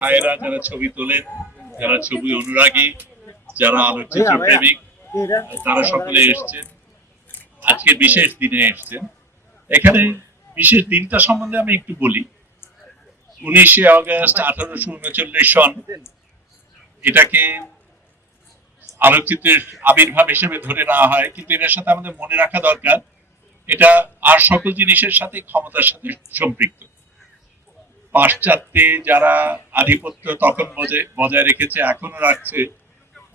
ভাইয়েরা যারা ছবি তোলেন যারা ছবি অনুরাগী যারা আলোকচিত্র প্রেমিক তারা সকলে এসছেন। আজকের বিশেষ দিনে এসছেন। এখানে বিশেষ দিনটা সম্বন্ধে আমি একটু বলি। উনিশে অগস্ট আঠারোশো উনচল্লিশ সন এটাকে আলোকচিত্রের আবির্ভাব হিসেবে ধরে নেওয়া হয় কিন্তু এটার সাথে আমাদের মনে রাখা দরকার এটা আর সকল জিনিসের সাথে ক্ষমতার সাথে সম্পৃক্ত। পাশ্চাত্যে যারা আধিপত্য তখন বজায় রেখেছে এখনও রাখছে,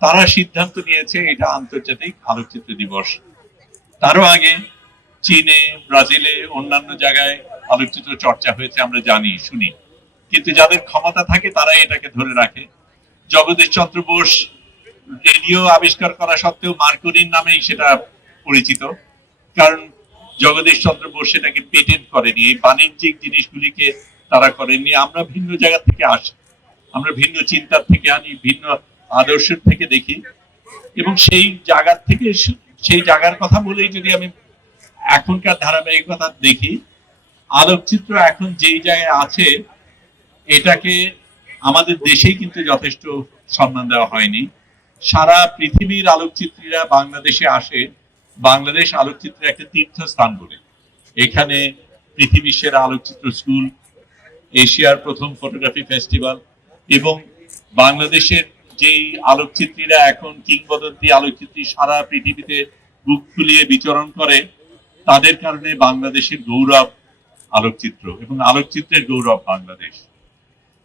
তারা সিদ্ধান্ত নিয়েছে এটা আন্তর্জাতিক আলোকচিত্র দিবস। তারও আগে চীনে, ব্রাজিলে অন্যান্য জায়গায় আলোকচিত্র চর্চা হয়েছে, আমরা জানি, শুনি। কিন্তু যাদের ক্ষমতা থাকে, তারাই এটাকে ধরে রাখে। জগদীশ চন্দ্র বোস রেডিও আবিষ্কার করা সত্ত্বেও মার্করির নামেই সেটা পরিচিত, কারণ জগদীশ চন্দ্র বোস সেটাকে পেটেন্ট করেনি। এই বাণিজ্যিক জিনিসগুলিকে তারা করেননি। আমরা ভিন্ন জায়গা থেকে আসি। আমরা ভিন্ন চিন্তার থেকে আনি, ভিন্ন আদর্শের থেকে দেখি। এবং সেই জায়গার থেকে সেই জায়গার কথা বলেই যদি আমি এখনকার ধারাবাহিকতা দেখি, আলোকচিত্র এখন যেই জায়গায় আছে, এটাকে আমাদের দেশেই কিন্তু যথেষ্ট সম্মান দেওয়া হয়নি। সারা পৃথিবীর আলোকচিত্রীরা বাংলাদেশে আসে। বাংলাদেশ আলোকচিত্রের একটা তীর্থস্থান বলে। এখানে পৃথিবীর সেরা আলোকচিত্র স্কুল এশিয়ার প্রথম ফটোগ্রাফি ফেস্টিভ্যাল এবং বাংলাদেশের যেই আলোকচিত্রীরা এখন কিংবদন্তি আলোকচিত্রী সারা পৃথিবীতে বুক খুলিয়ে বিচরণ করে, তাদের কারণে বাংলাদেশের গৌরব আলোকচিত্র এবং আলোকচিত্রের গৌরব বাংলাদেশ।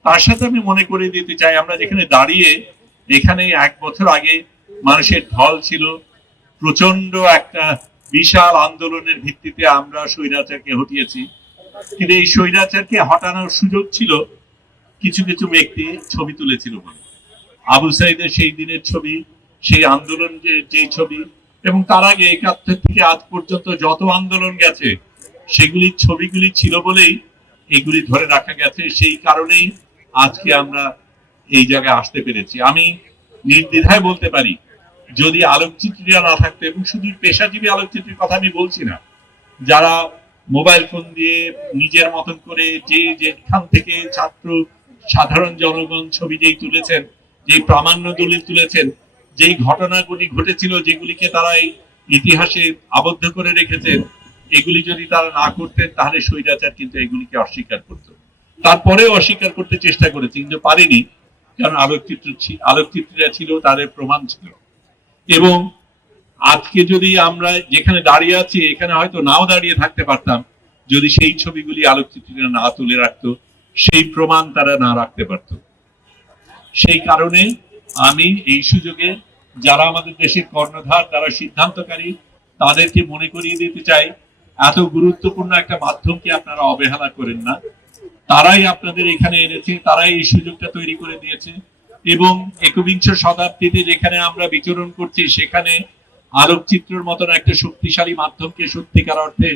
তার সাথে আমি মনে করে দিতে চাই, আমরা যেখানে দাঁড়িয়ে এখানে এক বছর আগে মানুষের ঢল ছিল প্রচণ্ড একটা বিশাল আন্দোলনের ভিত্তিতে আমরা স্বৈরাচারকে হটিয়েছি। কিন্তু এই স্বৈরাচারকে হটানোর সুযোগ ছিল কিছু কিছু ব্যক্তি ছবি তুলেছিল বলে। আবু সাইদের সেই দিনের ছবি, সেই আন্দোলন যে ছবি, এবং তার আগে একাত্তর থেকে আজ পর্যন্ত যত আন্দোলন গেছে সেগুলির ছবিগুলি ছিল বলেই এগুলি ধরে রাখা গেছে। সেই কারণেই আজকে আমরা এই জায়গায় আসতে পেরেছি। আমি নির্দ্বিধায় বলতে পারি, যদি আলোকচিত্রীরা না থাকতো, এবং শুধু পেশাজীবী আলোকচিত্রীর কথা আমি বলছি না, যারা মোবাইল ফোন দিয়ে নিজের মতন করে যে যেখান থেকে ছাত্র, সাধারণ জনগণ ছবি যেই তুলেছেন যে প্রামাণ্য দলিল তুলেছেন, যেই ঘটনাগুলি ঘটেছিল যেগুলিকে তারা ইতিহাসে আবদ্ধ করে রেখেছেন, এগুলি যদি তারা না করতেন তাহলে স্বৈরাচার কিন্তু এগুলিকে অস্বীকার করত। তারপরে অস্বীকার করতে চেষ্টা করেছে, কিন্তু পারেনি, কারণ আলোকচিত্র আলোকচিত্রীরা ছিল, তাদের প্রমাণ ছিল। এবং আজকে যদি আমরা যেখানে দাঁড়িয়ে আছি, এখানে হয়তো নাও দাঁড়িয়ে থাকতে পারতাম, যদি সেই ছবিগুলি আলোকচিত্রীরা না তুলে রাখতো, সেই প্রমাণ তারা না রাখতে পারতো। সেই কারণে আমি এই সুযোগে যারা আমাদের দেশের কর্ণধার যারা সিদ্ধান্তকারী, তাদেরকে মনে করিয়ে দিতে চাই, এত গুরুত্বপূর্ণ একটা মাধ্যমকে আপনারা অবহেলা করেন না। তারাই আপনাদের এখানে এনেছে, তারাই এই সুযোগটা তৈরি করে দিয়েছে এবং একবিংশ শতাব্দীতে যেখানে আমরা বিচরণ করছি, সেখানে আলোকচিত্রের মতন একটা শক্তিশালী মাধ্যমকে সত্যিকার অর্থে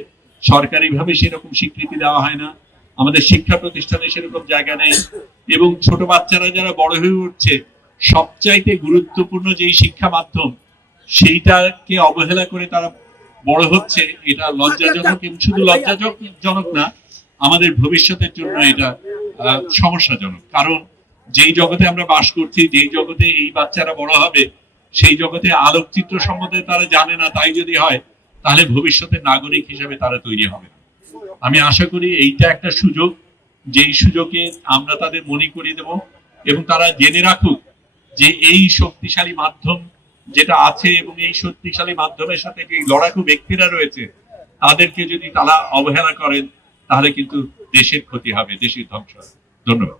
সরকারিভাবে সেরকম স্বীকৃতি দেওয়া হয় না। আমাদের শিক্ষা প্রতিষ্ঠানে সেরকম জায়গা নেই। এবং ছোট বাচ্চারা যারা বড় হয়ে উঠছে, সবচাইতে গুরুত্বপূর্ণ যেই শিক্ষা মাধ্যম, সেইটাকে অবহেলা করে তারা বড় হচ্ছে, এটা লজ্জাজনক এবং শুধু লজ্জাজনক না, আমাদের ভবিষ্যতের জন্য এটা সমস্যাজনক। কারণ যেই জগতে আমরা বাস করছি, যেই জগতে এই বাচ্চারা বড় হবে সেই জগতে আলোকচিত্র সম্বন্ধে তারা জানে না, তাই যদি হয়, তাহলে ভবিষ্যতের নাগরিক হিসেবে তারা তৈরি হবে আমি আশা করি এইটা একটা সুযোগ, যেই সুযোগে আমরা তাদের মনে করিয়ে দেব এবং তারা জেনে রাখুক যে এই শক্তিশালী মাধ্যম যেটা আছে এবং এই শক্তিশালী মাধ্যমের সাথে যে লড়াকু ব্যক্তিরা রয়েছে, তাদেরকে যদি তারা অবহেলা করেন, তাহলে কিন্তু দেশের ক্ষতি হবে, দেশের ধ্বংস হবে। ধন্যবাদ।